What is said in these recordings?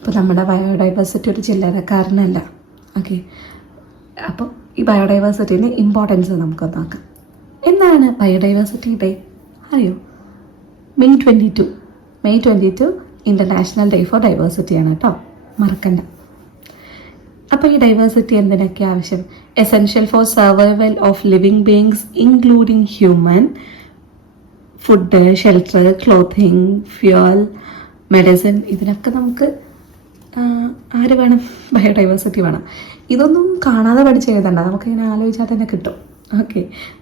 അപ്പോൾ നമ്മുടെ ബയോഡൈവേഴ്സിറ്റി ഒരു ചില്ലറക്കാരനല്ല. ഓക്കെ, അപ്പോൾ ഈ ബയോഡൈവേഴ്സിറ്റീൻ്റെ ഇമ്പോർട്ടൻസ് നമുക്ക് നോക്കാം. എന്താണ് ബയോഡൈവേഴ്സിറ്റി ഡേ? അറിയോ? മെയ് 22 ഇൻ്റർനാഷണൽ ഡേ ഫോർ ഡൈവേഴ്സിറ്റിയാണ് കേട്ടോ, മറക്കണ്ട. അപ്പോൾ ഈ ഡൈവേഴ്സിറ്റി എന്തിനൊക്കെ ആവശ്യം? Essential for survival of living beings including human, food, shelter, clothing, fuel, medicine. ഇതിനൊക്കെ നമുക്ക് ആര് വേണം? ബയോഡൈവേഴ്സിറ്റി വേണം. ഇതൊന്നും കാണാതെ പഠിച്ച് എഴുതണ്ട, നമുക്കിങ്ങനെ ആലോചിച്ചാൽ തന്നെ കിട്ടും. ഓക്കെ,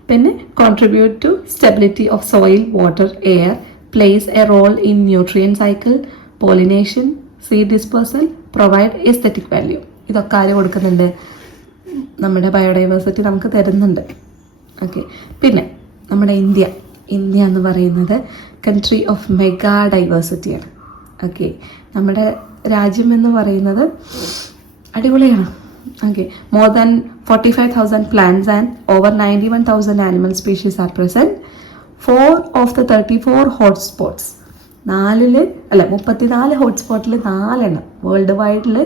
പിന്നെ contribute to stability of soil, water, air, plays a role in nutrient cycle, pollination, seed dispersal, provide aesthetic value. ഇതൊക്കെ ആര് കൊടുക്കുന്നുണ്ട്? നമ്മുടെ ബയോഡൈവേഴ്സിറ്റി നമുക്ക് തരുന്നുണ്ട്. ഓക്കെ, പിന്നെ നമ്മുടെ ഇന്ത്യ എന്ന് പറയുന്നത് കൺട്രി ഓഫ് മെഗാ ഡൈവേഴ്സിറ്റിയാണ്. ഓക്കെ, നമ്മുടെ രാജ്യം എന്ന് പറയുന്നത് അടിപൊളിയാണ്. Okay, more than 45,000 plants and over 91,000 animal species are present. 4 of the 34 hotspots, 34 ഹോട്ട്സ്പോട്ടിൽ 4 world വൈഡിൽ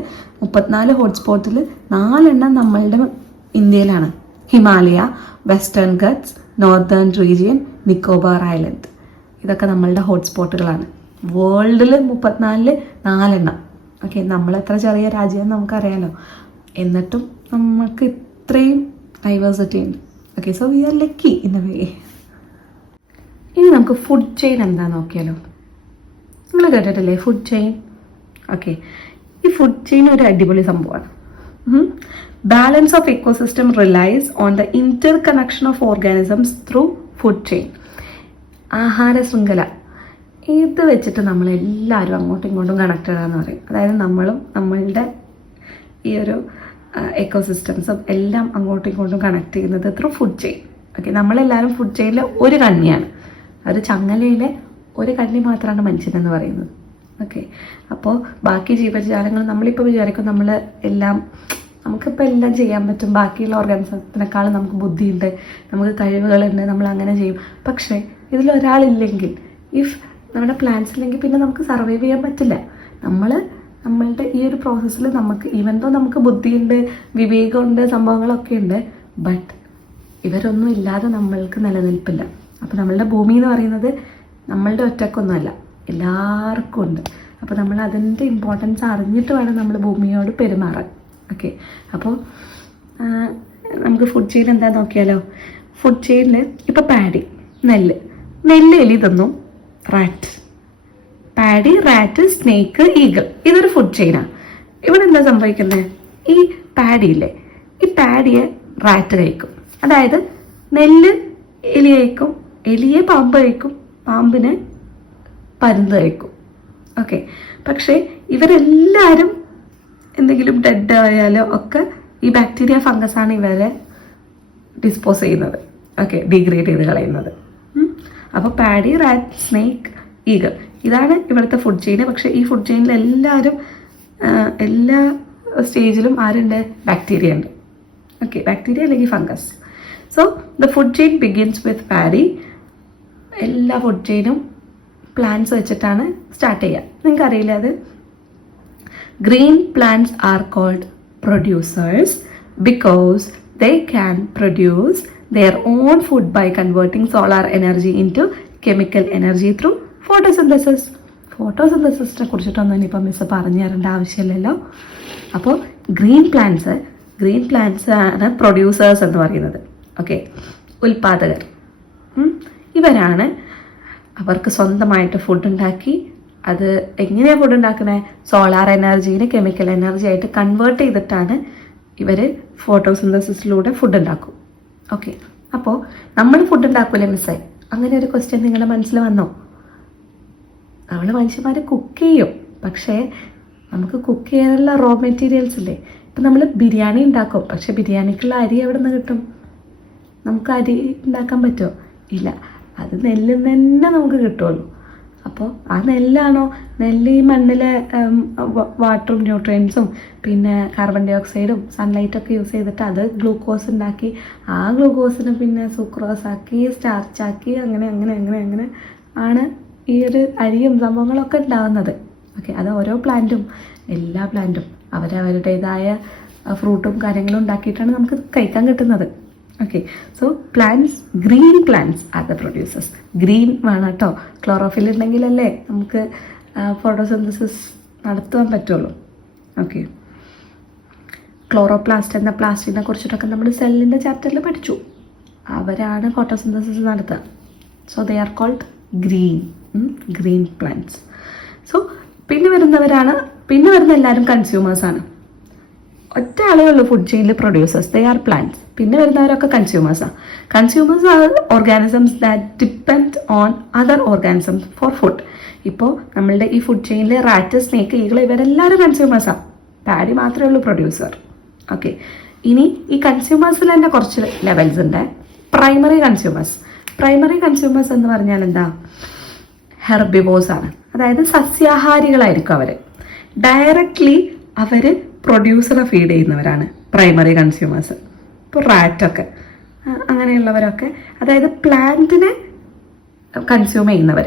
34 ഹോട്ട്സ്പോട്ടിൽ 4 നമ്മളുടെ ഇന്ത്യയിലാണ്. Himalaya, western guts, northern region, Nicobar island. ഇതൊക്കെ നമ്മളുടെ ഹോട്ട്സ്പോട്ടുകളാണ്. വേൾഡിൽ 34 ഓക്കെ, നമ്മളെത്ര ചെറിയ രാജ്യം നമുക്കറിയാലോ, എന്നിട്ടും നമുക്ക് ഇത്രയും ഡൈവേഴ്സിറ്റി ഉണ്ട്. Okay, so we are lucky in a way. ഇനി നമുക്ക് ഫുഡ് ചെയിൻ എന്താണെന്ന് നോക്കിയാലോ. നിങ്ങൾ കേട്ടിട്ടില്ലേ ഫുഡ് ചെയിൻ? ഓക്കെ, ഈ ഫുഡ് ചെയിൻ ഒരു അടിപൊളി സംഭവമാണ്. Balance of ecosystem റിലൈസ് on the Inter connection of organisms through food chain. ആഹാര ശൃംഖല ഇത് വെച്ചിട്ട് നമ്മളെല്ലാവരും അങ്ങോട്ടും ഇങ്ങോട്ടും കണക്റ്റഡ് ആണെന്ന് പറയും. അതായത് നമ്മളും നമ്മളുടെ ഈ ഒരു എക്കോസിസ്റ്റംസും എല്ലാം അങ്ങോട്ടും ഇങ്ങോട്ടും കണക്ട് ചെയ്യുന്നത് ത്രൂ ഫുഡ് ചെയിൻ. ഓക്കെ, നമ്മളെല്ലാവരും ഫുഡ് ചെയിനിലെ ഒരു കണ്ണിയാണ്. ഒരു ചങ്ങലയിലെ ഒരു കണ്ണി മാത്രമാണ് മനുഷ്യനെന്ന് പറയുന്നത്. ഓക്കെ, അപ്പോൾ ബാക്കി ജീവജാലങ്ങൾ നമ്മളിപ്പോൾ വിചാരിക്കും നമ്മൾ എല്ലാം നമുക്കിപ്പോൾ എല്ലാം ചെയ്യാൻ പറ്റും, ബാക്കിയുള്ള ഓർഗാനിസത്തിനേക്കാളും നമുക്ക് ബുദ്ധിയുണ്ട്, നമുക്ക് കഴിവുകളുണ്ട്, നമ്മൾ അങ്ങനെ ചെയ്യും. പക്ഷേ ഇതിലൊരാളില്ലെങ്കിൽ, ഇഫ് നമ്മുടെ പ്ലാന്റ്സ് ഇല്ലെങ്കിൽ പിന്നെ നമുക്ക് സർവൈവ് ചെയ്യാൻ പറ്റില്ല. നമ്മളുടെ ഈ ഒരു പ്രോസസ്സിൽ നമുക്ക് ഈവൻ നമുക്ക് ബുദ്ധിയുണ്ട്, വിവേകമുണ്ട്, സംഭവങ്ങളൊക്കെ ഉണ്ട്, ബട്ട് ഇവരൊന്നും ഇല്ലാതെ നമ്മൾക്ക് നിലനിൽപ്പില്ല. അപ്പോൾ നമ്മളുടെ ഭൂമി എന്ന് പറയുന്നത് നമ്മളുടെ ഒറ്റക്കൊന്നുമല്ല, എല്ലാവർക്കും ഉണ്ട്. അപ്പോൾ നമ്മൾ അതിൻ്റെ ഇമ്പോർട്ടൻസ് അറിഞ്ഞിട്ട് വേണം നമ്മൾ ഭൂമിയോട് പെരുമാറാൻ. ഓക്കെ, അപ്പോൾ നമുക്ക് ഫുഡ് ചെയിൻ എന്താ നോക്കിയാലോ. ഫുഡ് ചെയിനിൽ ഇപ്പോൾ പാഡി, നെല്ല് എലി തിന്നും, rat, paddy, rat, snake, eagle. ഇതൊരു ഫുഡ് ചെയിനാണ്. ഇവിടെ എന്താ സംഭവിക്കുന്നത്? ഈ പാഡിയില്ലേ, ഈ പാഡിയെ റാറ്റ് കഴിക്കും. അതായത് നെല്ല് എലി കഴിക്കും, എലിയെ പാമ്പ് കഴിക്കും, പാമ്പിനെ പരുന്ത് കഴിക്കും. ഓക്കെ, പക്ഷേ ഇവരെല്ലാവരും എന്തെങ്കിലും ഡെഡ് ആയാലോ ഒക്കെ ഈ ബാക്ടീരിയ, ഫംഗസാണ് ഇവരെ ഡിസ്പോസ് ചെയ്യുന്നത്. ഓക്കെ, ഡീഗ്രേഡ് ചെയ്ത് കളയുന്നത്. അപ്പോൾ പാഡി, റാറ്റ്, സ്നേക്ക്, ഈഗിൾ, ഇതാണ് ഇവിടുത്തെ ഫുഡ് ചെയിൻ. പക്ഷേ ഈ ഫുഡ് ചെയിനിൽ എല്ലാവരും എല്ലാ സ്റ്റേജിലും ആരുണ്ട്? ബാക്ടീരിയ ഉണ്ട്. ഓക്കെ, ബാക്ടീരിയ അല്ലെങ്കിൽ fungus. So the food chain begins with paddy. എല്ലാ ഫുഡ് ചെയിനും പ്ലാന്റ്സ് വെച്ചിട്ടാണ് സ്റ്റാർട്ട് ചെയ്യുക. നിങ്ങൾക്കറിയില്ല അത്? Green plants are called producers because they can produce their own food by converting solar energy into chemical energy through photosynthesis. ഫോട്ടോസിന്തസിസിനെ കുറിച്ചിട്ടൊന്നും ഇനിയിപ്പോൾ miss പറഞ്ഞു തരേണ്ട ആവശ്യമില്ലല്ലോ. അപ്പോൾ ഗ്രീൻ പ്ലാന്റ്സ് ആണ് പ്രൊഡ്യൂസേഴ്സ് എന്ന് പറയുന്നത്. ഓക്കെ, ഉൽപാദകർ ഇവരാണ്. അവർക്ക് സ്വന്തമായിട്ട് ഫുഡ് ഉണ്ടാക്കി, അത് എങ്ങനെയാണ് ഫുഡ് ഉണ്ടാക്കണേ? സോളാർ എനർജീനെ കെമിക്കൽ എനർജി ആയിട്ട് കൺവേർട്ട് ചെയ്തിട്ടാണ് ഇവർ ഫോട്ടോസിന്തസിസിലൂടെ ഫുഡ് ഉണ്ടാക്കും. ഓക്കെ, അപ്പോൾ നമ്മൾ ഫുഡ് ഉണ്ടാക്കൂലേ മിസ്സേ? അങ്ങനെ ഒരു ക്വസ്റ്റ്യൻ നിങ്ങളുടെ മനസ്സിൽ വന്നോ? നമ്മൾ മനുഷ്യന്മാർ കുക്ക് ചെയ്യും, പക്ഷേ നമുക്ക് കുക്ക് ചെയ്യാനുള്ള റോ മെറ്റീരിയൽസ് ഇല്ലേ? ഇപ്പം നമ്മൾ ബിരിയാണി ഉണ്ടാക്കും, പക്ഷേ ബിരിയാണിക്കുള്ള അരി എവിടെ നിന്ന് കിട്ടും? നമുക്ക് അരി ഉണ്ടാക്കാൻ പറ്റുമോ? ഇല്ല, അത് നെല്ലിൽ തന്നെ നമുക്ക് കിട്ടുള്ളൂ. അപ്പോൾ ആ നെല്ലാണോ? നെല്ല് ഈ മണ്ണിലെ വാട്ടറും ന്യൂട്രിയൻസും പിന്നെ കാർബൺ ഡൈ ഓക്സൈഡും സൺലൈറ്റൊക്കെ യൂസ് ചെയ്തിട്ട് അത് ഗ്ലൂക്കോസ് ഉണ്ടാക്കി, ആ ഗ്ലൂക്കോസിന് പിന്നെ സുക്രോസ് ആക്കി, സ്റ്റാർച്ചാക്കി, അങ്ങനെ അങ്ങനെ അങ്ങനെ അങ്ങനെ ആണ് ഈ ഒരു അരിയും സംഭവങ്ങളൊക്കെ ഉണ്ടാകുന്നത്. ഓക്കെ, അത് ഓരോ പ്ലാന്റും എല്ലാ പ്ലാന്റും അവരവരുടേതായ ഫ്രൂട്ടും കാര്യങ്ങളും ഉണ്ടാക്കിയിട്ടാണ് നമുക്ക് കഴിക്കാൻ കിട്ടുന്നത്. Okay, so plants, green plants are the producers. Green വേണം കേട്ടോ, ക്ലോറോഫിൽ ഉണ്ടെങ്കിലല്ലേ നമുക്ക് ഫോട്ടോസിന്തസിസ് നടത്താൻ പറ്റുള്ളൂ. ഓക്കെ, ക്ലോറോപ്ലാസ്റ്റ് എന്ന പ്ലാസ്റ്റിനെ കുറിച്ചിട്ടൊക്കെ നമ്മൾ സെല്ലിൻ്റെ ചാപ്റ്ററിൽ പഠിച്ചു. അവരാണ് ഫോട്ടോസിന്തസിസ് നടത്തുക. So they are called green plants. So പിന്നെ വരുന്ന എല്ലാവരും കൺസ്യൂമേഴ്സാണ്. ഒറ്റ ആളേ ഉള്ളൂ ഫുഡ് ചെയിനിൽ പ്രൊഡ്യൂസേഴ്സ്, ദേ ആർ പ്ലാന്റ്സ്. പിന്നെ വരുന്നവരൊക്കെ കൺസ്യൂമേഴ്സാണ്. Consumers are organisms that depend on other organisms for food. ഇപ്പോൾ നമ്മളുടെ ഈ ഫുഡ് ചെയിനിൽ റാറ്റ്, സ്നേക്ക്, ഈഗിൾ ഇവരെല്ലാവരും കൺസ്യൂമേഴ്സാണ്. പാഡി മാത്രമേ ഉള്ളൂ പ്രൊഡ്യൂസർ. ഓക്കെ, ഇനി ഈ കൺസ്യൂമേഴ്സിൽ തന്നെ കുറച്ച് ലെവൽസ് ഉണ്ട്. പ്രൈമറി കൺസ്യൂമേഴ്സ് എന്ന് പറഞ്ഞാൽ എന്താ? ഹെർബിവോസ് ആണ്. അതായത് സസ്യാഹാരികളായിരിക്കും അവർ. ഡയറക്റ്റ്ലി അവർ പ്രൊഡ്യൂസറെ ഫീഡ് ചെയ്യുന്നവരാണ് പ്രൈമറി കൺസ്യൂമേഴ്സ്. ഇപ്പോൾ റാറ്റൊക്കെ അങ്ങനെയുള്ളവരൊക്കെ, അതായത് പ്ലാന്റിനെ കൺസ്യൂം ചെയ്യുന്നവർ,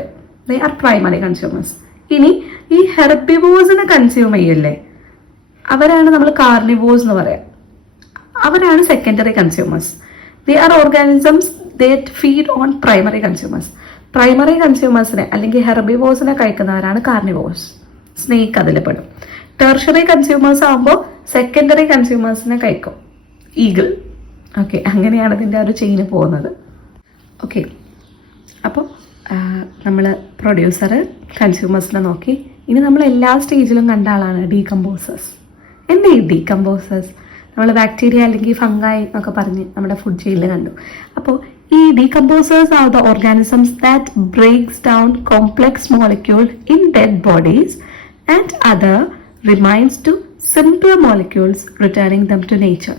ദേ ആർ പ്രൈമറി കൺസ്യൂമേഴ്സ്. ഇനി ഈ ഹെർബിവോസിനെ കൺസ്യൂം ചെയ്യില്ലേ, അവരാണ് നമ്മൾ കാർണിവോസ് എന്ന് പറയാം. അവരാണ് secondary consumers. They are organisms that feed on primary consumers. Primary കൺസ്യൂമേഴ്സിനെ അല്ലെങ്കിൽ ഹെർബിവോസിനെ കഴിക്കുന്നവരാണ് കാർണിവോസ്. സ്നേക്ക് അതിൽ പെടും. ടെർഷറി കൺസ്യൂമേഴ്സ് ആകുമ്പോൾ സെക്കൻഡറി കൺസ്യൂമേഴ്സിനെ കഴിക്കും, ഈഗിൾ. ഓക്കെ, അങ്ങനെയാണ് ഇതിൻ്റെ ഒരു ചെയിന് പോകുന്നത്. ഓക്കെ, അപ്പോൾ നമ്മൾ പ്രൊഡ്യൂസർ, കൺസ്യൂമേഴ്സിനെ നോക്കി. ഇനി നമ്മൾ എല്ലാ സ്റ്റേജിലും കണ്ട ആളാണ് ഡീകമ്പോസേഴ്സ്. എന്താ ഈ ഡീകമ്പോസേഴ്സ്? നമ്മൾ ബാക്ടീരിയ അല്ലെങ്കിൽ ഫംഗായി എന്നൊക്കെ പറഞ്ഞ് നമ്മുടെ ഫുഡ് ചെയിനിൽ കണ്ടു. അപ്പോൾ ഈ decomposers are the organisms that breaks down complex molecule in dead bodies and other remains to simpler molecules, returning them to nature.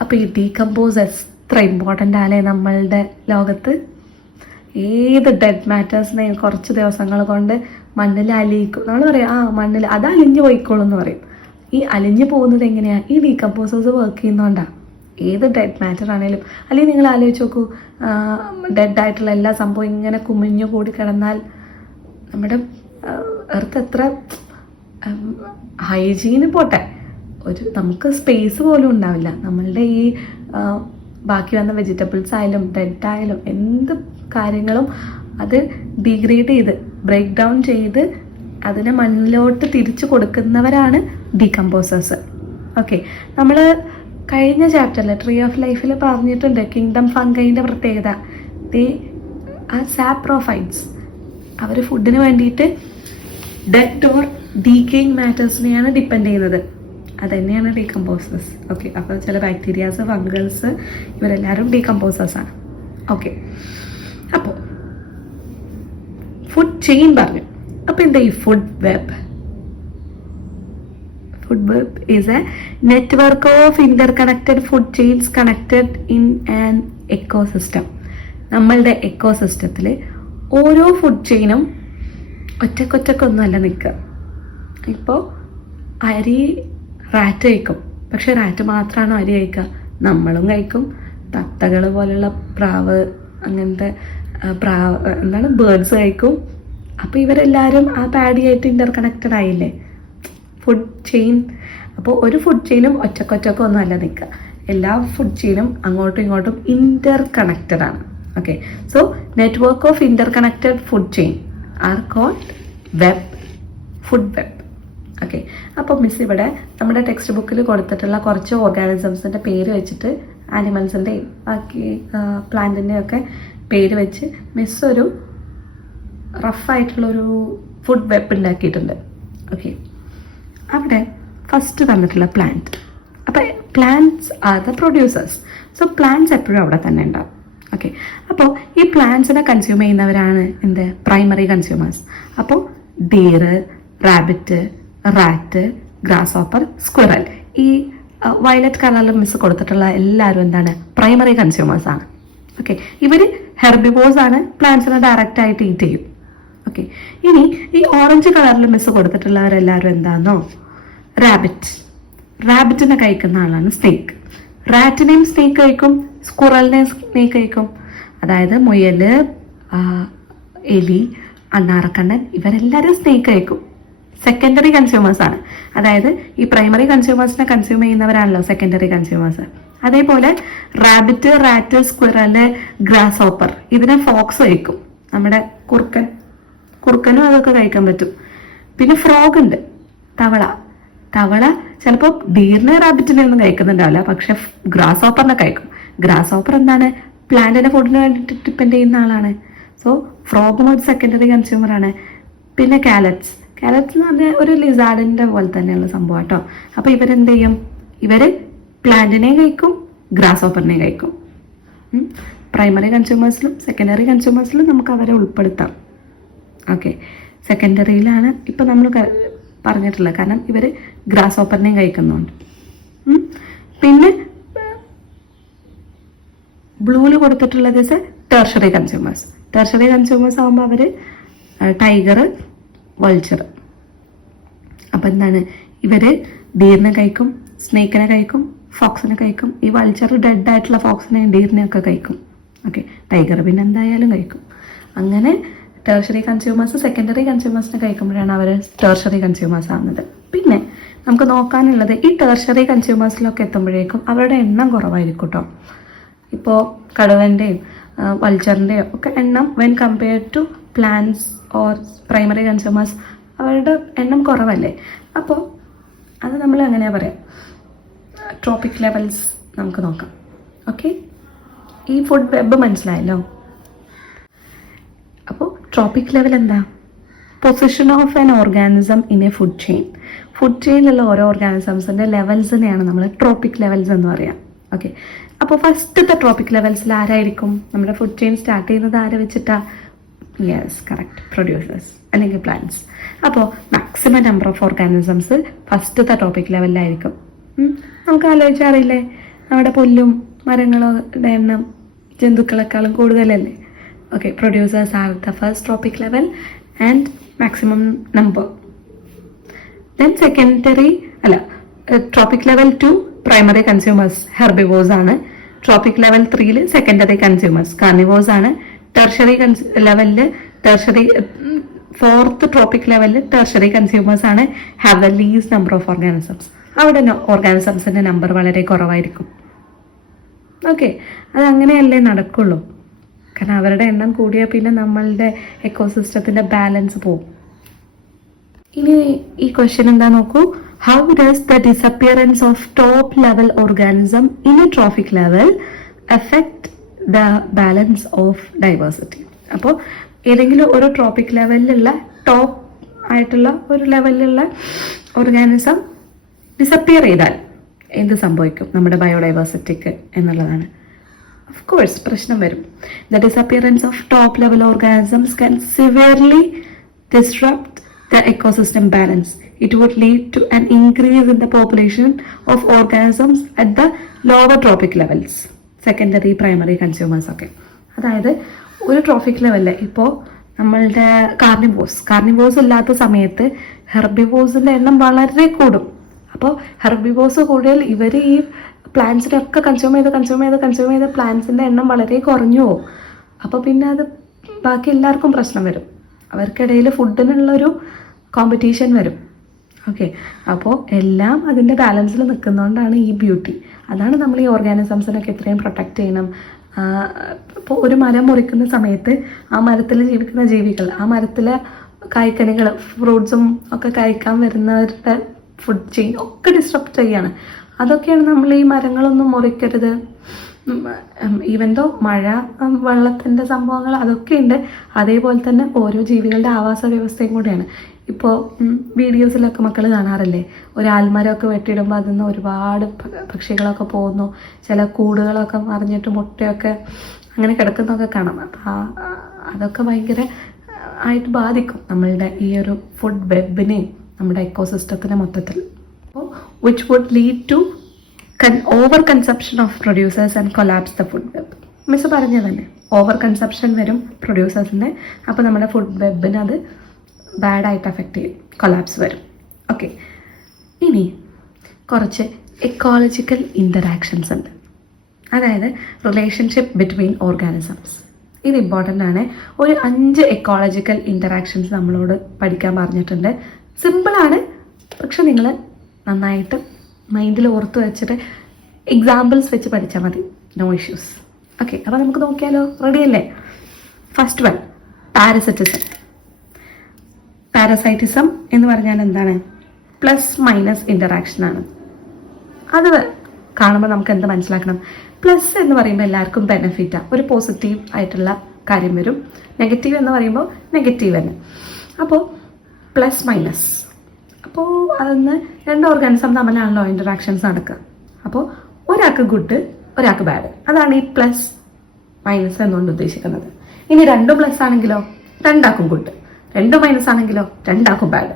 അപ്പോൾ ഈ ഡീകമ്പോസ് എത്ര ഇമ്പോർട്ടൻ്റ് ആലേ നമ്മളുടെ ലോകത്ത്. ഏത് ഡെഡ് മാറ്റേഴ്സിനെയും കുറച്ച് ദിവസങ്ങൾ കൊണ്ട് മണ്ണിൽ അലിയിക്കും. നമ്മൾ പറയാം മണ്ണിൽ അത് അലിഞ്ഞു പോയിക്കോളും എന്ന് പറയും. ഈ അലിഞ്ഞു പോകുന്നത് എങ്ങനെയാണ്? ഈ ഡീകമ്പോസേഴ്സ് വർക്ക് ചെയ്യുന്നതുകൊണ്ടാണ്. ഏത് ഡെഡ് മാറ്റർ ആണെങ്കിലും, അല്ലെങ്കിൽ നിങ്ങൾ ആലോചിച്ച് നോക്കൂ, ഡെഡായിട്ടുള്ള എല്ലാ സംഭവം ഇങ്ങനെ കുമിഞ്ഞു കൂടി കിടന്നാൽ നമ്മുടെ എർത്ത് എത്ര ഹൈജീന് പോട്ടെ, നമുക്ക് സ്പേസ് പോലും ഉണ്ടാവില്ല. നമ്മളുടെ ഈ ബാക്കി വന്ന വെജിറ്റബിൾസ് ആയാലും ഡെഡായാലും എന്ത് കാര്യങ്ങളും അത് ഡീഗ്രേഡ് ചെയ്ത് ബ്രേക്ക് ഡൗൺ ചെയ്ത് അതിനെ മണ്ണിലോട്ട് തിരിച്ചു കൊടുക്കുന്നവരാണ് ഡീകമ്പോസേഴ്സ്. ഓക്കെ, നമ്മൾ കഴിഞ്ഞ ചാപ്റ്ററിൽ ട്രീ ഓഫ് ലൈഫിൽ പറഞ്ഞിട്ടുണ്ട് കിങ്ഡം ഫംഗൈൻ്റെ പ്രത്യേകത. They are saprophytes. അവർ ഫുഡിന് വേണ്ടിയിട്ട് ഡെഡ് ഓർ ഡീക്കേയിങ് മാറ്റേഴ്സിനെയാണ് ഡിപ്പെൻഡ് ചെയ്യുന്നത്. അതുതന്നെയാണ് ഡീകമ്പോസേഴ്സ്. ഓക്കെ, അപ്പോൾ ചില ബാക്ടീരിയാസ്, ഫംഗൽസ് ഇവരെല്ലാവരും ഡീകമ്പോസേഴ്സാണ്. ഓക്കെ, അപ്പോൾ ഫുഡ് ചെയിൻ പറഞ്ഞു. അപ്പോൾ എന്താ ഈ food web? Food web is A network of interconnected food chains connected in an ecosystem. നമ്മളുടെ എക്കോസിസ്റ്റത്തിൽ ഓരോ ഫുഡ് ചെയിനും ഒറ്റക്കൊറ്റക്കൊന്നുമല്ല നിൽക്കുക. ഇപ്പോൾ അരി റാറ്റ് കഴിക്കും, പക്ഷെ റാറ്റ് മാത്രമാണോ അരി കഴിക്കുക? നമ്മളും കഴിക്കും. തത്തകൾ പോലുള്ള പ്രാവ്, അങ്ങനത്തെ ബേർഡ്സ് കഴിക്കും. അപ്പോൾ ഇവരെല്ലാവരും ആ പാഡിയായിട്ട് ഇൻ്റർകണക്റ്റഡ് ആയില്ലേ ഫുഡ് ചെയിൻ. അപ്പോൾ ഒരു ഫുഡ് ചെയിനും ഒറ്റക്കൊറ്റക്കൊന്നുമല്ല നിൽക്കുക. എല്ലാ ഫുഡ് ചെയിനും അങ്ങോട്ടും ഇങ്ങോട്ടും ഇൻ്റർകണക്റ്റഡ് ആണ്. Okay, so network of interconnected food chain are called web, food web. Okay, അപ്പോൾ മിസ് ഇവിടെ നമ്മുടെ ടെക്സ്റ്റ് ബുക്കിൽ കൊടുത്തിട്ടുള്ള കുറച്ച് ഓർഗാനിസംസിൻ്റെ പേര് വെച്ചിട്ട്, ആനിമൽസിൻ്റെയും ബാക്കി പ്ലാന്റിൻ്റെയും ഒക്കെ പേര് വെച്ച് മിസ് ഒരു റഫായിട്ടുള്ളൊരു ഫുഡ് വെബ് ഉണ്ടാക്കിയിട്ടുണ്ട്. ഓക്കെ, അവിടെ ഫസ്റ്റ് തന്നിട്ടുള്ള പ്ലാന്റ്. അപ്പോൾ plants are the producers. So plants എപ്പോഴും അവിടെ തന്നെ ഉണ്ടാവും. ഓക്കെ, അപ്പോൾ ഈ പ്ലാന്റ്സിനെ കൺസ്യൂം ചെയ്യുന്നവരാണ് എന്ത്? Primary consumers. അപ്പോൾ deer, rabbit, rat, grasshopper, squirrel, ഈ വയലറ്റ് കളറിൽ മിസ് കൊടുത്തിട്ടുള്ള എല്ലാവരും എന്താണ്? പ്രൈമറി കൺസ്യൂമേഴ്സ് ആണ്. ഓക്കെ, ഇവർ ഹെർബിവോസ് ആണ്, പ്ലാന്റ്സിനെ ഡയറക്റ്റ് ആയിട്ട് ഈറ്റ് ചെയ്യും. ഓക്കെ, ഇനി ഈ ഓറഞ്ച് കളറിൽ മിസ് കൊടുത്തിട്ടുള്ളവരെല്ലാവരും എന്താണെന്നോ? റാബിറ്റിനെ കഴിക്കുന്ന ആളാണ് സ്നേക്ക്. റാറ്റിനെയും സ്നേക്ക് കഴിക്കും, സ്ക്വിറലിനെയും സ്നേക്ക് കഴിക്കും. അതായത് മുയൽ, എലി, അണ്ണാറക്കണ്ണൻ ഇവരെല്ലാവരും സ്നേക്ക് കഴിക്കും. സെക്കൻഡറി കൺസ്യൂമേഴ്സ് ആണ്. അതായത് ഈ പ്രൈമറി കൺസ്യൂമേഴ്സിനെ കൺസ്യൂം ചെയ്യുന്നവരാണല്ലോ സെക്കൻഡറി കൺസ്യൂമേഴ്സ്. അതേപോലെ റാബിറ്റ്, റാറ്റ്, സ്ക്വിറല്, ഗ്രാസ് ഹോപ്പർ ഇതിനെ ഫോക്സ് കഴിക്കും. നമ്മുടെ കുറുക്കനും അതൊക്കെ കഴിക്കാൻ പറ്റും. പിന്നെ ഫ്രോഗ് ഉണ്ട്, തവള ചിലപ്പോൾ ഡീറിനെ റാബിറ്റിനെ ഒന്നും കഴിക്കുന്നുണ്ടാവില്ല, പക്ഷെ ഗ്രാസ് ഹോപ്പറിനെ കഴിക്കും. ഗ്രാസ് ഹോപ്പർ എന്താണ്, പ്ലാന്റിന്റെ ഫുഡിന് വേണ്ടിയിട്ട് ഡിപ്പെൻഡ് ചെയ്യുന്ന ആളാണ്. സോ ഫ്രോഗും ഒരു സെക്കൻഡറി കൺസ്യൂമർ ആണ്. പിന്നെ കാലറ്റ്സ് എന്ന് പറഞ്ഞാൽ ഒരു ലിസാർഡിന്റെ പോലെ തന്നെയുള്ള സംഭവം കേട്ടോ. അപ്പൊ ഇവരെന്ത് ചെയ്യും, ഇവര് പ്ലാന്റിനെയും കഴിക്കും ഗ്രാസ് ഹോപ്പറിനെയും കഴിക്കും. പ്രൈമറി കൺസ്യൂമേഴ്സിലും സെക്കൻഡറി കൺസ്യൂമേഴ്സിലും നമുക്ക് അവരെ ഉൾപ്പെടുത്താം. ഓക്കെ, സെക്കൻഡറിയിലാണ് ഇപ്പൊ നമ്മൾ പറഞ്ഞിട്ടുള്ളത്, കാരണം ഇവര് ഗ്രാസ് ഹോപ്പറിനെയും കഴിക്കുന്നുണ്ട്. പിന്നെ ബ്ലൂവിൽ കൊടുത്തിട്ടുള്ളത് ടെർഷറി കൺസ്യൂമേഴ്സ്. ടെർഷറി കൺസ്യൂമേഴ്സ് ആകുമ്പോൾ അവര് ടൈഗർ, വൾച്ചർ. അപ്പം എന്താണ്, ഇവര് ഡീറിനെ കഴിക്കും, സ്നേക്കിനെ കഴിക്കും, ഫോക്സിനെ കഴിക്കും. ഈ വൾച്ചർ ഡെഡ് ആയിട്ടുള്ള ഫോക്സിനെയും ഡീറിനെയും ഒക്കെ കഴിക്കും. ഓക്കെ, ടൈഗർ പിന്നെ എന്തായാലും കഴിക്കും. അങ്ങനെ ടെർഷറി കൺസ്യൂമേഴ്സ് സെക്കൻഡറി കൺസ്യൂമേഴ്സിനെ കഴിക്കുമ്പോഴാണ് അവർ ടെർഷറി കൺസ്യൂമേഴ്സ് ആവുന്നത്. പിന്നെ നമുക്ക് നോക്കാനുള്ളത് ഈ ടെർഷറി കൺസ്യൂമേഴ്സിലൊക്കെ എത്തുമ്പോഴേക്കും അവരുടെ എണ്ണം കുറവായിരിക്കും കേട്ടോ. ഇപ്പോൾ കടുവൻ്റെയും വൾച്ചറിൻ്റെയും ഒക്കെ എണ്ണം when compared to plants or primary consumers അവരുടെ എണ്ണം കുറവല്ലേ. അപ്പോൾ അത് നമ്മൾ എങ്ങനെയാ പറയാം, ട്രോപ്പിക് ലെവൽസ് നമുക്ക് നോക്കാം. ഓക്കെ, ഈ ഫുഡ് വെബ് മനസ്സിലായല്ലോ. അപ്പോൾ ട്രോപ്പിക് ലെവൽ എന്താ, position of an organism in a food chain. Food ചെയിനിലുള്ള ഓരോ ഓർഗാനിസംസിൻ്റെ ലെവൽസിനെയാണ് നമ്മൾ ട്രോപ്പിക് ലെവൽസ് എന്ന് പറയാം. ഓക്കെ, അപ്പോൾ ഫസ്റ്റത്തെ ട്രോപ്പിക് ലെവൽസിൽ ആരായിരിക്കും, നമ്മുടെ ഫുഡ് ചെയിൻ സ്റ്റാർട്ട് ചെയ്യുന്നത് ആരെ വെച്ചിട്ടാ, യെസ് കറക്റ്റ്, പ്രൊഡ്യൂസേഴ്സ് അല്ലെങ്കിൽ പ്ലാന്റ്സ്. അപ്പോൾ മാക്സിമം നമ്പർ ഓഫ് ഓർഗാനിസംസ് ഫസ്റ്റത്തെ ട്രോപ്പിക് ലെവലിലായിരിക്കും. നമുക്ക് ആലോചിച്ചാറില്ലേ, നമ്മുടെ പുല്ലും മരങ്ങളുടെ എണ്ണം ജന്തുക്കളെക്കാളും കൂടുതലല്ലേ. Okay, producers are the first trophic level and maximum number. Then secondary trophic level 2 primary consumers herbivores ആണ്. Trophic level 3 secondary consumers carnivores ആണ്. ടെർഷറി ലെവലില് ഫോർത്ത് ട്രോപ്പിക് ലെവലിൽ ടെർഷറി കൺസ്യൂമേഴ്സ് ആണ് have the least number of organisms. അവിടെ ഓർഗാനിസംസിന്റെ number വളരെ കുറവായിരിക്കും. Okay, അത് അങ്ങനെയല്ലേ നടക്കുള്ളൂ, കാരണം അവരുടെ എണ്ണം കൂടിയാൽ പിന്നെ നമ്മളുടെ എക്കോസിസ്റ്റത്തിന്റെ ബാലൻസ് പോകും. ഇനി ഈ ക്വസ്റ്റ്യൻ എന്താ നോക്കൂ, how does the disappearance of top level organism in A tropic level effect the balance of diversity. അപ്പോൾ ഏതെങ്കിലും ഒരു ട്രോപ്പിക് ലെവലിലുള്ള ടോപ്പ് ആയിട്ടുള്ള ഒരു ലെവലിലുള്ള ഓർഗാനിസം ഡിസപ്പിയർ ചെയ്താൽ എന്ത് സംഭവിക്കും നമ്മുടെ ബയോഡൈവേഴ്സിറ്റിക്ക് എന്നുള്ളതാണ്. ഓഫ് കോഴ്സ് പ്രശ്നം വരും. The disappearance of top level organisms can severely disrupt the ecosystem balance. It would lead to an increase in the population of organisms at the lower trophic levels, secondary, primary consumers ഒക്കെ. അതായത് ഒരു trophic ലെവലിൽ ഇപ്പോൾ നമ്മളുടെ carnivores ഇല്ലാത്ത സമയത്ത് ഹെർബിവോഴ്സിന്റെ എണ്ണം വളരെ കൂടും. അപ്പോൾ ഹെർബിവോഴ്സ് കൂടിയാൽ ഇവർ ഈ പ്ലാന്റ്സിനെ ഒക്കെ കൺസ്യൂം ചെയ്ത് പ്ലാന്റ്സിന്റെ എണ്ണം വളരെ കുറഞ്ഞു പോകും. അപ്പോൾ പിന്നെ അത് ബാക്കി എല്ലാവർക്കും പ്രശ്നം വരും. അവർക്കിടയിൽ ഫുഡിനുള്ളൊരു കോമ്പറ്റീഷൻ വരും. ഓക്കെ, അപ്പോൾ എല്ലാം അതിൻ്റെ ബാലൻസിൽ നിൽക്കുന്നതുകൊണ്ടാണ് ഈ ബ്യൂട്ടി. അതാണ് നമ്മൾ ഈ ഓർഗാനിസംസിനൊക്കെ എത്രയും പ്രൊട്ടക്റ്റ് ചെയ്യണം. ഇപ്പോൾ ഒരു മരം മുറിക്കുന്ന സമയത്ത് ആ മരത്തിൽ ജീവിക്കുന്ന ജീവികൾ, ആ മരത്തിലെ കായ്ക്കനികൾ, ഫ്രൂട്ട്സും ഒക്കെ കഴിക്കാൻ വരുന്നവരുടെ ഫുഡ് ചെയിൻ ഒക്കെ ഡിസ്ട്രപ്റ്റ് ചെയ്യാണ്. അതൊക്കെയാണ് നമ്മൾ ഈ മരങ്ങളൊന്നും മുറിക്കരുത്. ഈവൻ ദോ മഴ, വെള്ളത്തിൻ്റെ സംഭവങ്ങൾ അതൊക്കെ ഉണ്ട്. അതേപോലെ തന്നെ ഓരോ ജീവികളുടെ ആവാസ വ്യവസ്ഥയും കൂടെയാണ്. ഇപ്പോൾ വീഡിയോസിലൊക്കെ മക്കൾ കാണാറില്ലേ, ഒരു ആൽമരമൊക്കെ വെട്ടിയിടുമ്പോൾ അതിൽ നിന്ന് ഒരുപാട് പക്ഷികളൊക്കെ പോകുന്നു, ചില കൂടുകളൊക്കെ മറിഞ്ഞിട്ട് മുട്ടയൊക്കെ അങ്ങനെ കിടക്കുന്നതൊക്കെ കാണാം. അപ്പം അതൊക്കെ ഭയങ്കര ആയിട്ട് ബാധിക്കും നമ്മളുടെ ഈ ഒരു ഫുഡ് വെബിനെയും നമ്മുടെ എക്കോസിസ്റ്റത്തിനെ മൊത്തത്തിൽ. അപ്പോൾ which would lead to over consumption of producers and collapse the food web. Miss പറഞ്ഞ തന്നെ ഓവർ കൺസപ്ഷൻ വരും പ്രൊഡ്യൂസേഴ്സിൻ്റെ. അപ്പോൾ നമ്മുടെ ഫുഡ് വെബിന് അത് ബാഡായിട്ട് അഫക്റ്റ് ചെയ്യും, കൊലാപ്സ് വരും. ഓക്കെ, ഇനി കുറച്ച് എക്കോളജിക്കൽ ഇൻ്ററാക്ഷൻസ് ഉണ്ട്, അതായത് റിലേഷൻഷിപ്പ് ബിറ്റ്വീൻ ഓർഗാനിസംസ്. ഇത് ഇമ്പോർട്ടൻ്റ് ആണ്. ഒരു 5 എക്കോളജിക്കൽ ഇൻ്ററാക്ഷൻസ് നമ്മളോട് പഠിക്കാൻ പറഞ്ഞിട്ടുണ്ട്. സിമ്പിളാണ്, പക്ഷെ നിങ്ങൾ നന്നായിട്ട് മൈൻഡിൽ ഓർത്ത് വെച്ചിട്ട് എക്സാമ്പിൾസ് വെച്ച് പഠിച്ചാൽ മതി. No issues. ഓക്കെ, അപ്പോൾ നമുക്ക് നോക്കിയാലോ? റെഡി അല്ലേ? First one, parasitism. പാരസൈറ്റിസം എന്ന് പറഞ്ഞാൽ എന്താണ്? പ്ലസ് മൈനസ് ഇൻ്ററാക്ഷൻ ആണ്. അത് കാണുമ്പോൾ നമുക്ക് എന്ത് മനസ്സിലാക്കണം? പ്ലസ് എന്ന് പറയുമ്പോൾ എല്ലാവർക്കും ബെനിഫിറ്റാണ്, ഒരു പോസിറ്റീവ് ആയിട്ടുള്ള കാര്യം വരും. നെഗറ്റീവ് എന്ന് പറയുമ്പോൾ നെഗറ്റീവ് തന്നെ. അപ്പോൾ പ്ലസ് മൈനസ്, അപ്പോൾ അതിന് രണ്ട് ഓർഗാനിസം തമ്മിലാണല്ലോ ഇൻ്ററാക്ഷൻസ് നടക്കുക. അപ്പോൾ ഒരാൾക്ക് ഗുഡ്, ഒരാൾക്ക് ബാഡ്. അതാണ് ഈ പ്ലസ് മൈനസ് എന്നുകൊണ്ട് ഉദ്ദേശിക്കുന്നത്. ഇനി രണ്ടും പ്ലസ് ആണെങ്കിലോ രണ്ടാക്കും ഗുഡ്, രണ്ടും മൈനസ് ആണെങ്കിലോ രണ്ടാക്കും ബാഡ്,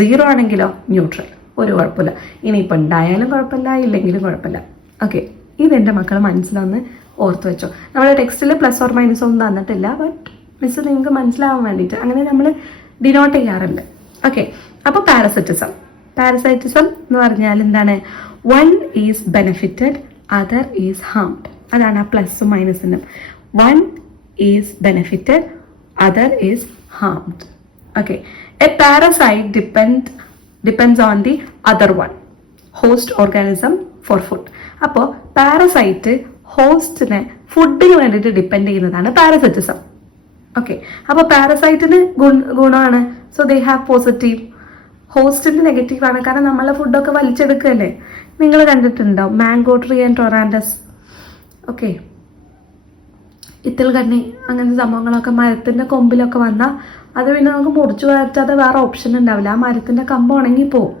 0 ആണെങ്കിലോ ന്യൂട്രൽ, ഒരു കുഴപ്പമില്ല. ഇനിയിപ്പോൾ ഉണ്ടായാലും കുഴപ്പമില്ല, ഇല്ലെങ്കിലും കുഴപ്പമില്ല. ഓക്കെ, ഇതെൻ്റെ മക്കൾ മനസ്സിലൊന്ന് ഓർത്ത് വെച്ചോ. നമ്മുടെ ടെക്സ്റ്റിൽ പ്ലസ് ഓർ മൈനസ് ഒന്നും തന്നിട്ടില്ല, ബട്ട് മിസ് നിങ്ങൾക്ക് മനസ്സിലാവാൻ വേണ്ടിയിട്ട് അങ്ങനെ നമ്മൾ ഡിനോട്ട് ചെയ്യാറുണ്ട്. ഓക്കെ, അപ്പോൾ പാരസൈറ്റിസം. പാരസൈറ്റിസം എന്ന് പറഞ്ഞാൽ എന്താണ്? One is benefited, other is harmed. അതാണ് ആ പ്ലസും മൈനസിനും. One is benefited, other is harmed. Okay, a parasite depends on the other one, host organism for food. അപ്പോൾ പാരസൈറ്റ് ഹോസ്റ്റിനെ ഫുഡിന് വേണ്ടിയിട്ട് ഡിപ്പെൻഡ് ചെയ്യുന്നതാണ് പാരസൈറ്റിസം. ഓക്കെ, അപ്പോൾ പാരസൈറ്റിന് ഗുണമാണ്, സോ ദേ ഹാവ് പോസിറ്റീവ്. ഹോസ്റ്റിന് നെഗറ്റീവ് ആണ്, കാരണം നമ്മളെ ഫുഡൊക്കെ വലിച്ചെടുക്കുകയല്ലേ. നിങ്ങൾ കണ്ടിട്ടുണ്ടോ മാംഗോ ട്രീ ആൻഡ് ടൊറാൻഡസ്? ഓക്കെ, ഇത്തിൽ കണ്ണി അങ്ങനത്തെ സംഭവങ്ങളൊക്കെ മരത്തിൻ്റെ കൊമ്പിലൊക്കെ വന്നാൽ അത് പിന്നെ നമുക്ക് മുറിച്ച് മാറ്റാതെ വേറെ ഓപ്ഷൻ ഉണ്ടാവില്ല. ആ മരത്തിൻ്റെ കമ്പ് ഉണങ്ങിപ്പോവും.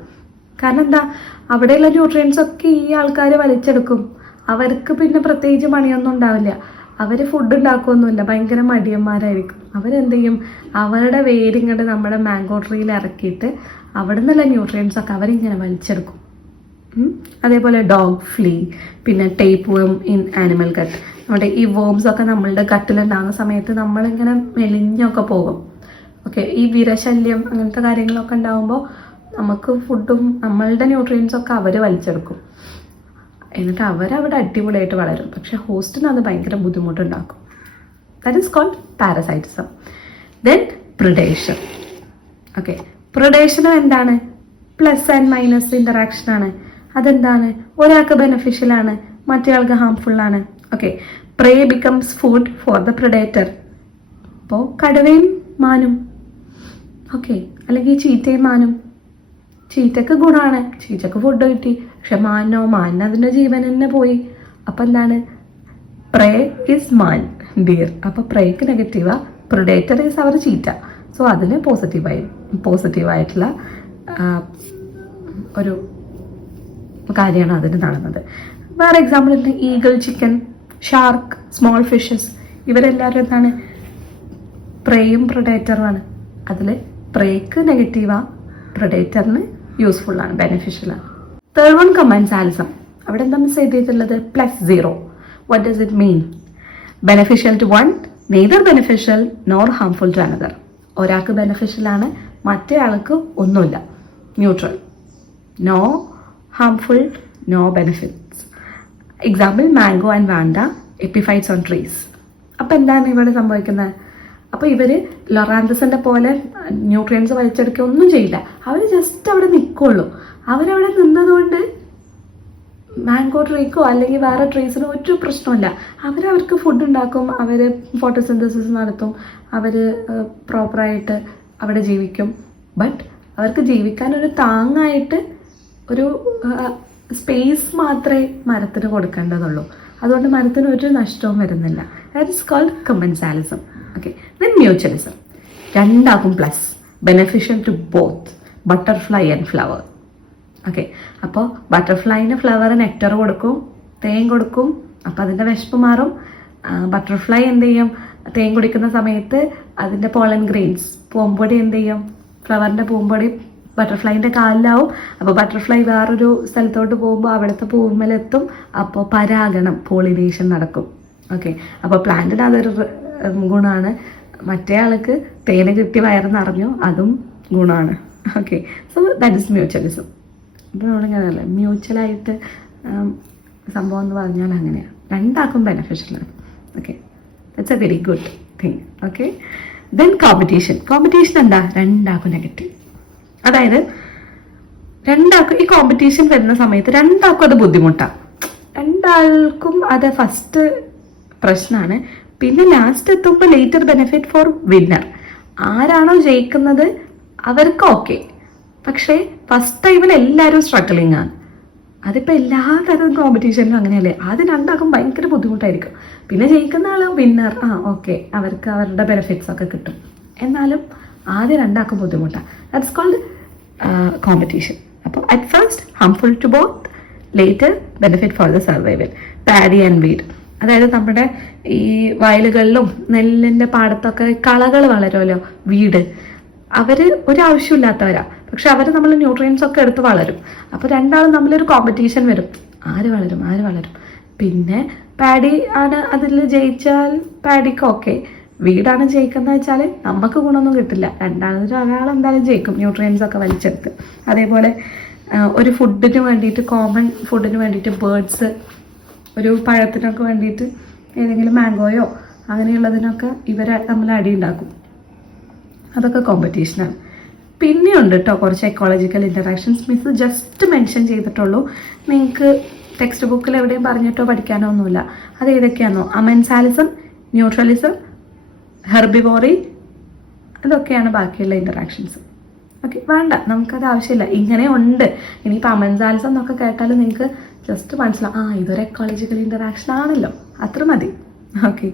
കാരണം എന്താ? അവിടെയുള്ള ന്യൂട്രിയൻസ് ഒക്കെ ഈ ആൾക്കാർ വലിച്ചെടുക്കും. അവർക്ക് പിന്നെ പ്രത്യേകിച്ച് പണിയൊന്നും ഉണ്ടാവില്ല. അവർ ഫുഡ് ഉണ്ടാക്കുകയൊന്നുമില്ല, ഭയങ്കര മടിയന്മാരായിരിക്കും. അവരെന്ത് ചെയ്യും? അവരുടെ വേരിങ്ങോട്ട് നമ്മുടെ മാംഗോ ട്രീയിൽ ഇറക്കിയിട്ട് അവിടെ നിന്നുള്ള ന്യൂട്രിയൻസ് ഒക്കെ അവരിങ്ങനെ വലിച്ചെടുക്കും. അതേപോലെ ഡോഗ് ഫ്ലീ, പിന്നെ ടേപ്പ് വേം ഇൻ ആനിമൽ ഗട്ട്. നമ്മുടെ ഈ വേംസ് ഒക്കെ നമ്മളുടെ ഗട്ടിലുണ്ടാകുന്ന സമയത്ത് നമ്മളിങ്ങനെ മെലിഞ്ഞൊക്കെ പോകും. ഓക്കെ, ഈ വിരശല്യം അങ്ങനത്തെ കാര്യങ്ങളൊക്കെ ഉണ്ടാകുമ്പോൾ നമുക്ക് ഫുഡും നമ്മളുടെ ന്യൂട്രിയൻസ് ഒക്കെ അവർ വലിച്ചെടുക്കും. എന്നിട്ട് അവരവിടെ അടിപൊളിയായിട്ട് വളരും. പക്ഷെ ഹോസ്റ്റിന് അത് ഭയങ്കര ബുദ്ധിമുട്ടുണ്ടാക്കും. That is called parasitism. Then predation. Okay, പ്രിഡേഷനും എന്താണ്? പ്ലസ് ആൻഡ് മൈനസ് ഇൻ്ററാക്ഷൻ ആണ്. അതെന്താണ്? ഒരാൾക്ക് ബെനിഫിഷ്യൽ ആണ്, മറ്റേ ആൾക്ക് ഹാംഫുൾ ആണ്. Okay, pray becomes food for the predator. അപ്പോൾ കടുവയും മാനും, ഓക്കെ, അല്ലെങ്കിൽ ചീറ്റയും മാനും. ചീറ്റക്ക് ഗുണമാണ്, ചീറ്റക്ക് ഫുഡ് കിട്ടി. പക്ഷെ മാനിന് അതിൻ്റെ ജീവൻ തന്നെ പോയി. അപ്പം എന്താണ്? Prey is man, deer. അപ്പോൾ പ്രേക്ക് നെഗറ്റീവാ, പ്രിഡേറ്റർ ഈസ് അവർ ചീറ്റ. സോ അതിന് പോസിറ്റീവായിട്ടുള്ള ഒരു കാര്യമാണ് അതിന് നടന്നത്. വേറെ എക്സാമ്പിൾ ഉണ്ട്, eagle, chicken, shark, small fishes. ഇവരെല്ലാവരും എന്താണ്? പ്രേയും പ്രിഡേറ്ററുമാണ്. അതിൽ പ്രേക്ക് നെഗറ്റീവാ, പ്രിഡേറ്ററിന് യൂസ്ഫുള്ളാണ്, ബെനിഫിഷ്യലാണ്. Third one, commensalism. അവിടെ എന്താ മിസ് ചെയ്തിട്ടുള്ളത്? +0. What does it mean? Beneficial to one, neither beneficial nor harmful to another. ഒരാൾക്ക് ബെനിഫിഷ്യലാണ്, മറ്റേ ആൾക്ക് ഒന്നുമില്ല, neutral. No harmful, no benefits. Example, mango and Vanda epiphytes on trees. അപ്പോൾ എന്താണ് ഇവിടെ സംഭവിക്കുന്നത്? അപ്പോൾ ഇവർ ലൊറാന്തസിൻ്റെ പോലെ ന്യൂട്രിയൻസ് വലിച്ചെടുക്കുക ഒന്നും ചെയ്യില്ല. അവർ ജസ്റ്റ് അവിടെ നിൽക്കുള്ളൂ. അവരവിടെ നിന്നതുകൊണ്ട് മാംഗോ ട്രീക്കോ അല്ലെങ്കിൽ വേറെ ട്രീസിനോ ഒരു പ്രശ്നമില്ല. അവർക്ക് ഫുഡ് ഉണ്ടാക്കും, അവർ ഫോട്ടോസിന്തസിസ് നടത്തും, അവർ പ്രോപ്പറായിട്ട് അവിടെ ജീവിക്കും. ബട്ട് അവർക്ക് ജീവിക്കാനൊരു താങ്ങായിട്ട് ഒരു സ്പേസ് മാത്രമേ മരത്തിന് കൊടുക്കേണ്ടതുള്ളൂ. അതുകൊണ്ട് മരത്തിന് ഒരു നഷ്ടവും വരുന്നില്ല. That is called commensalism. Okay, then mutualism. രണ്ടാക്കും plus, beneficial to both butterfly and flower. Okay, അപ്പോൾ ബട്ടർഫ്ലൈന് ഫ്ലവർ നെക്ടർ കൊടുക്കും, തേൻ കൊടുക്കും. അപ്പോൾ അതിൻ്റെ വിശപ്പ് മാറും. ബട്ടർഫ്ലൈ എന്ത് ചെയ്യും? തേൻ കുടിക്കുന്ന സമയത്ത് അതിൻ്റെ പോളൻ ഗ്രെയിൻസ്, പൂമ്പൊടി എന്ത് ചെയ്യും? ഫ്ലവറിൻ്റെ പൂമ്പൊടി ബട്ടർഫ്ലൈൻ്റെ കാലിലാവും. അപ്പോൾ ബട്ടർഫ്ലൈ വേറൊരു സ്ഥലത്തോട്ട് പോകുമ്പോൾ അവിടുത്തെ പൂമ്മലെത്തും. അപ്പോൾ പരാഗണം, പോളിനേഷൻ നടക്കും. ഓക്കെ, അപ്പോൾ പ്ലാന്റിന് അതൊരു ഗുണമാണ്. മറ്റേ ആൾക്ക് തേന് കിട്ടി വയറ് നിറഞ്ഞു, അതും ഗുണമാണ്. Okay, so that is mutualism. ഇപ്പോൾ നമ്മളിങ്ങനെയല്ലേ, മ്യൂച്വലായിട്ട് സംഭവം എന്ന് പറഞ്ഞാൽ അങ്ങനെയാണ്. രണ്ടാക്കും ബെനിഫിഷ്യലാണ്. Okay, that's a very good thing. Okay, then competition. Competition എന്താ? രണ്ടാക്കും നെഗറ്റീവ്. അതായത് രണ്ടാൾക്കും ഈ കോമ്പറ്റീഷൻ വരുന്ന സമയത്ത് രണ്ടാൾക്കും അത് ബുദ്ധിമുട്ടാണ്. രണ്ടാൾക്കും അത് ഫസ്റ്റ് പ്രശ്നമാണ്. പിന്നെ ലാസ്റ്റ് എത്തുമ്പോൾ ലേറ്റർ ബെനിഫിറ്റ് ഫോർ വിന്നർ. ആരാണോ ജയിക്കുന്നത് അവർക്ക് ഓക്കെ. പക്ഷേ ഫസ്റ്റ് ടൈമിൽ എല്ലാവരും സ്ട്രഗിളിങ് ആണ്. അതിപ്പോൾ എല്ലാ തരം കോമ്പറ്റീഷനിലും അങ്ങനെയല്ലേ. ആദ്യം രണ്ടാൾക്കും ഭയങ്കര ബുദ്ധിമുട്ടായിരിക്കും. പിന്നെ ജയിക്കുന്ന ആൾ വിന്നർ, ഓക്കെ, അവർക്ക് അവരുടെ ബെനിഫിറ്റ്സ് ഒക്കെ കിട്ടും. എന്നാലും ആദ്യം രണ്ടാൾക്കും ബുദ്ധിമുട്ടാണ്. That's called competition. അപ്പോൾ at first harmful to both, later benefit for the survival. Paddy and weed, അതായത് നമ്മുടെ ഈ വയലുകളിലും നെല്ലിൻ്റെ പാടത്തൊക്കെ കളകൾ വളരുമല്ലോ, വീട്. അവർ ഒരാവശ്യമില്ലാത്തവരാ, പക്ഷെ അവർ നമ്മൾ ന്യൂട്രിയൻസ് ഒക്കെ എടുത്ത് വളരും. അപ്പോൾ രണ്ടാളും തമ്മിലൊരു കോമ്പറ്റീഷൻ വരും, ആര് വളരും. പിന്നെ പാഡി ആണ് അതിൽ ജയിച്ചാൽ പാഡിക്ക് ഓക്കെ. വീടാണ് ജയിക്കുന്നത് വെച്ചാൽ നമുക്ക് ഗുണമൊന്നും കിട്ടില്ല. ഒരാൾ എന്തായാലും ജയിക്കും, ന്യൂട്രിയൻസ് ഒക്കെ വലിച്ചെടുത്ത്. അതേപോലെ ഒരു ഫുഡിന് വേണ്ടിയിട്ട്, കോമൺ ഫുഡിന് വേണ്ടിയിട്ട് ബേർഡ്സ് ഒരു പഴത്തിനൊക്കെ വേണ്ടിയിട്ട് ഏതെങ്കിലും മാംഗോയോ അങ്ങനെയുള്ളതിനൊക്കെ ഇവരെ തമ്മിൽ അടി ഉണ്ടാക്കും. അതൊക്കെ കോമ്പറ്റീഷനാണ്. പിന്നെയുണ്ട് കേട്ടോ കുറച്ച് ecological interactions. Miss just mention ചെയ്തിട്ടുള്ളൂ. നിങ്ങൾക്ക് ടെക്സ്റ്റ് ബുക്കിൽ എവിടെയും പറഞ്ഞിട്ടോ പഠിക്കാനോ ഒന്നുമില്ല. അത് ഏതൊക്കെയാണോ? അമൻസാലിസം, ന്യൂട്രലിസം, ഹെർബിവോറി, ഇതൊക്കെയാണ് ബാക്കിയുള്ള ഇൻ്ററാക്ഷൻസ്. ഓക്കെ, വേണ്ട, നമുക്കത് ആവശ്യമില്ല. ഇങ്ങനെ ഉണ്ട്. ഇനിയിപ്പോൾ അമൻസാലിസം എന്നൊക്കെ കേട്ടാൽ നിങ്ങൾക്ക് ജസ്റ്റ് മനസ്സിലാവും, ഇതൊരു എക്കോളജിക്കൽ ഇൻ്ററാക്ഷൻ ആണല്ലോ, അത്ര മതി. Okay,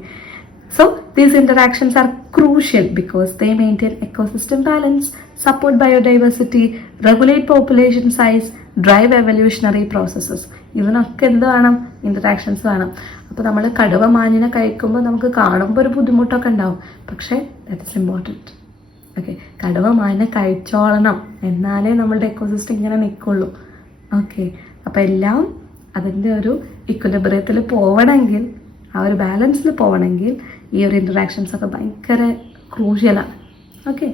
so these interactions are crucial because they maintain ecosystem balance, support biodiversity, regulate population size, drive evolutionary processes. ഇതിനൊക്കെ എന്ത് വേണം? ഇൻ്ററാക്ഷൻസ് വേണം. അപ്പോൾ നമ്മൾ കടുവ മാനിനെ കഴിക്കുമ്പോൾ നമുക്ക് കാണുമ്പോൾ ഒരു ബുദ്ധിമുട്ടൊക്കെ ഉണ്ടാവും, പക്ഷേ ദാറ്റ് ഇസ് ഇമ്പോർട്ടൻറ്റ്. ഓക്കെ, കടുവ മാനിനെ കഴിച്ചോളണം, എന്നാലേ നമ്മളുടെ എക്കോസിസ്റ്റം ഇങ്ങനെ നിൽക്കുള്ളൂ. ഓക്കെ, അപ്പോൾ എല്ലാം അതിൻ്റെ ഒരു ഇക്വലിബ്രിയത്തിൽ പോവണമെങ്കിൽ, ആ ഒരു ബാലൻസിൽ പോകണമെങ്കിൽ ഈ ഒരു ഇൻ്ററാക്ഷൻസ് ഒക്കെ ഭയങ്കര ക്രൂഷ്യലാണ്. ഓക്കെ.